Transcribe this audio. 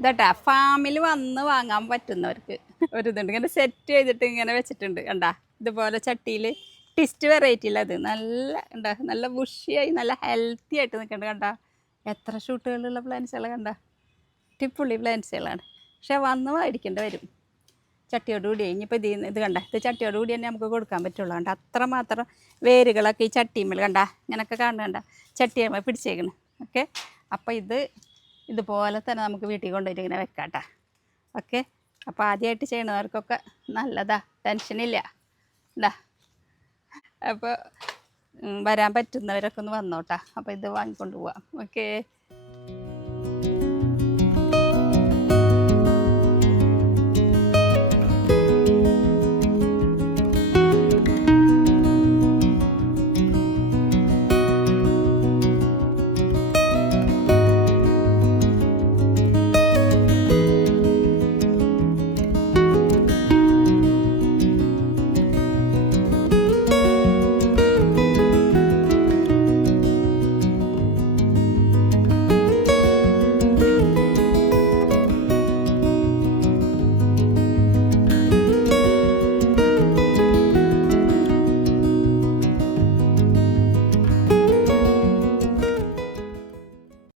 ഇതാട്ടാ ഫാമിൽ വന്ന് വാങ്ങാൻ പറ്റുന്നവർക്ക് ഒരു ഇതുണ്ട് ഇങ്ങനെ സെറ്റ് ചെയ്തിട്ട് ഇങ്ങനെ വെച്ചിട്ടുണ്ട് കണ്ടാ ഇതുപോലെ ചട്ടിയിൽ ട്വിസ്റ്റ് വെറൈറ്റിയിൽ അത് നല്ല ഉണ്ടാ നല്ല ബുഷിയായി നല്ല ഹെൽത്തി ആയിട്ട് നിൽക്കുന്നുണ്ട് കണ്ടാ എത്ര ഷൂട്ടുകളുള്ള പ്ലാന്റ്സുകൾ കണ്ടാ ടിപ്പുള്ളി പ്ലാന്റ്സുകളാണ് പക്ഷെ വന്ന് മേടിക്കേണ്ടി വരും ചട്ടിയോടുകൂടി ഇനിയിപ്പോൾ ഇത് കണ്ട ഇത് ചട്ടിയോടുകൂടി തന്നെ നമുക്ക് കൊടുക്കാൻ പറ്റുള്ളൂ കണ്ട അത്രമാത്രം വേരുകളൊക്കെ ഈ ചട്ടിമേൽ കണ്ട ഇങ്ങനെയൊക്കെ കാണുകണ്ട ചട്ടിയമ്മ പിടിച്ചേക്കണം ഓക്കെ അപ്പോൾ ഇതുപോലെ തന്നെ നമുക്ക് വീട്ടിൽ കൊണ്ടുപോയിട്ട് ഇങ്ങനെ വെക്കാട്ടോ ഓക്കെ അപ്പോൾ ആദ്യമായിട്ട് ചെയ്യണവർക്കൊക്കെ നല്ലതാ ടെൻഷനില്ല എന്താ അപ്പോൾ വരാൻ പറ്റുന്നവരൊക്കെ ഒന്ന് വന്നോട്ടാ അപ്പോൾ ഇത് വാങ്ങിക്കൊണ്ട് പോവാം ഓക്കേ